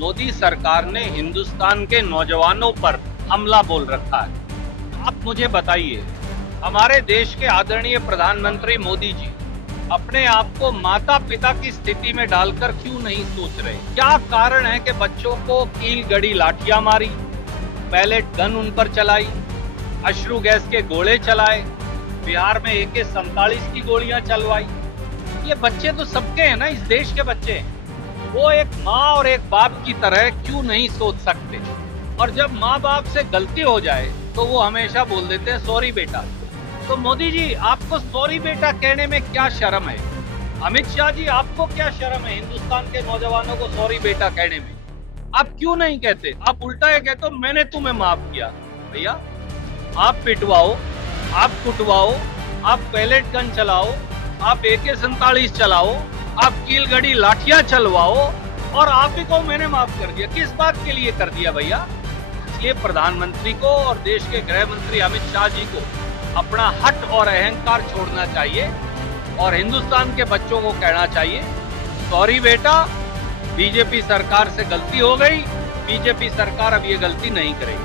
मोदी सरकार ने हिंदुस्तान के नौजवानों पर हमला बोल रखा है। आप मुझे बताइए, हमारे देश के आदरणीय प्रधानमंत्री मोदी जी अपने आप को माता पिता की स्थिति में डालकर क्यों नहीं सोच रहे? क्या कारण है कि बच्चों को कील गड़ी लाठियां मारी, पैलेट गन उन पर चलाई, अश्रु गैस के गोले चलाए, बिहार में AK-47 की गोलियां चलवाई? ये बच्चे तो सबके हैं ना, इस देश के बच्चे हैं। वो एक माँ और एक बाप की तरह क्यों नहीं सोच सकते? और जब माँ बाप से गलती हो जाए तो वो हमेशा बोल देते हैं सॉरी बेटा। तो मोदी जी, आपको सॉरी बेटा कहने में क्या शर्म है? अमित शाह जी, आपको क्या शर्म है हिंदुस्तान के नौजवानों को सॉरी बेटा कहने में? आप क्यों नहीं कहते? आप उल्टा ये कहते हो मैंने तुम्हें माफ किया। भैया, आप पिटवाओ, आप कुटवाओ, आप पैलेट गन चलाओ, आप AK-47 चलाओ, आप कीलगड़ी लाठियां चलवाओ और आप ही को मैंने माफ कर दिया। किस बात के लिए कर दिया भैया? इसलिए प्रधानमंत्री को और देश के गृह मंत्री अमित शाह जी को अपना हट और अहंकार छोड़ना चाहिए और हिंदुस्तान के बच्चों को कहना चाहिए सॉरी बेटा, बीजेपी सरकार से गलती हो गई, बीजेपी सरकार अब ये गलती नहीं करेगी।